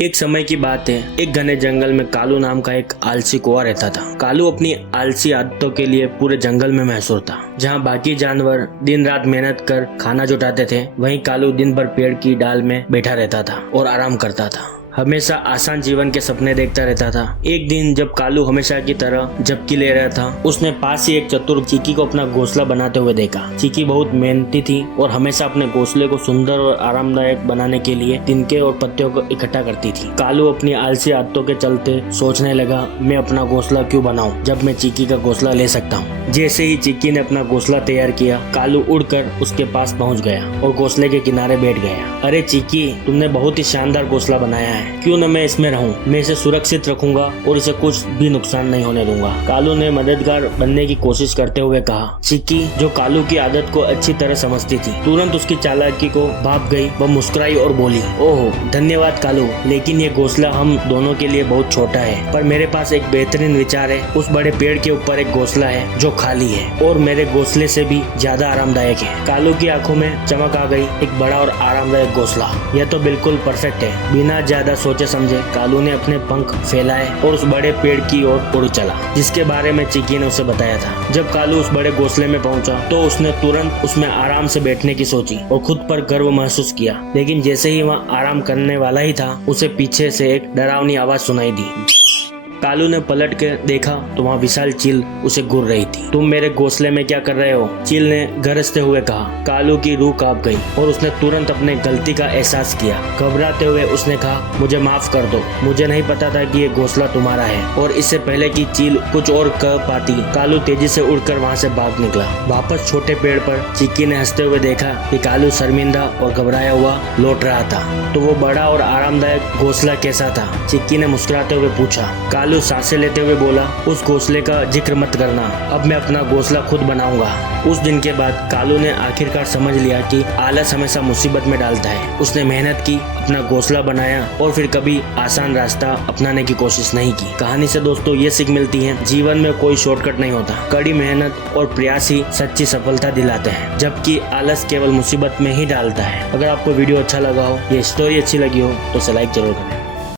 एक समय की बात है, एक घने जंगल में कालू नाम का एक आलसी कौवा रहता था। कालू अपनी आलसी आदतों के लिए पूरे जंगल में मशहूर था। जहाँ बाकी जानवर दिन रात मेहनत कर खाना जुटाते थे, वहीं कालू दिन भर पेड़ की डाल में बैठा रहता था और आराम करता था। हमेशा आसान जीवन के सपने देखता रहता था। एक दिन जब कालू हमेशा की तरह झपकी ले रहा था, उसने पास ही एक चतुर चींटी को अपना घोंसला बनाते हुए देखा। चींटी बहुत मेहनती थी और हमेशा अपने घोंसले को सुंदर और आरामदायक बनाने के लिए तिनके और पत्तियों को इकट्ठा करती थी। कालू अपनी आलसी आदतों के चलते सोचने लगा, मैं अपना घोंसला क्यों बनाऊं जब मैं चींटी का घोंसला ले सकता हूँ। जैसे ही चींटी ने अपना घोंसला तैयार किया, कालू उड़कर उसके पास पहुँच गया और घोंसले के किनारे बैठ गया। अरे चींटी, तुमने बहुत ही शानदार घोंसला बनाया है, क्यों न मैं इसमें रहूं। मैं इसे सुरक्षित रखूंगा और इसे कुछ भी नुकसान नहीं होने दूंगा। कालू ने मददगार बनने की कोशिश करते हुए कहा। चिक्की, जो कालू की आदत को अच्छी तरह समझती थी, तुरंत उसकी चालाकी को भाप गई। वह मुस्कुराई और बोली, ओह धन्यवाद कालू, लेकिन ये घोंसला हम दोनों के लिए बहुत छोटा है। पर मेरे पास एक बेहतरीन विचार है। उस बड़े पेड़ के ऊपर एक घोंसला है जो खाली है और मेरे घोंसले से भी ज्यादा आरामदायक है। कालू की आंखों में चमक आ गई। एक बड़ा और आरामदायक घोंसला, यह तो बिल्कुल परफेक्ट है। बिना ज्यादा सोचे समझे कालू ने अपने पंख फैलाए और उस बड़े पेड़ की ओर उड़ चला, जिसके बारे में चिक्की ने उसे बताया था। जब कालू उस बड़े घोंसले में पहुंचा तो उसने तुरंत उसमें आराम से बैठने की सोची और खुद पर गर्व महसूस किया। लेकिन जैसे ही वह आराम करने वाला ही था, उसे पीछे से एक डरावनी आवाज सुनाई दी। कालू ने पलट कर देखा तो वहाँ विशाल चील उसे घूर रही थी। तुम मेरे घोंसले में क्या कर रहे हो? चील ने गरजते हुए कहा। कालू की रूह कांप गई और उसने तुरंत अपने गलती का एहसास किया। घबराते हुए उसने कहा, मुझे माफ कर दो, मुझे नहीं पता था कि ये घोंसला तुम्हारा है। और इससे पहले कि चील कुछ और कह पाती, कालू तेजी से उड़कर वहाँ से भाग निकला। वापस छोटे पेड़ पर चिक्की ने हंसते हुए देखा कि कालू शर्मिंदा और घबराया हुआ लौट रहा था। तो वो बड़ा और आरामदायक घोंसला कैसा था? चिक्की ने मुस्कुराते हुए पूछा। कालू सांसें लेते हुए बोला, उस घोंसले का जिक्र मत करना, अब मैं अपना घोंसला खुद बनाऊंगा। उस दिन के बाद कालू ने आखिरकार समझ लिया कि आलस हमेशा मुसीबत में डालता है। उसने मेहनत की, अपना घोंसला बनाया और फिर कभी आसान रास्ता अपनाने की कोशिश नहीं की। कहानी से दोस्तों ये सीख मिलती है, जीवन में कोई शॉर्टकट नहीं होता। कड़ी मेहनत और प्रयास ही सच्ची सफलता दिलाते हैं, जबकि आलस केवल मुसीबत में ही डालता है। अगर आपको वीडियो अच्छा लगा हो, ये स्टोरी अच्छी लगी हो तो इसे लाइक जरूर करें।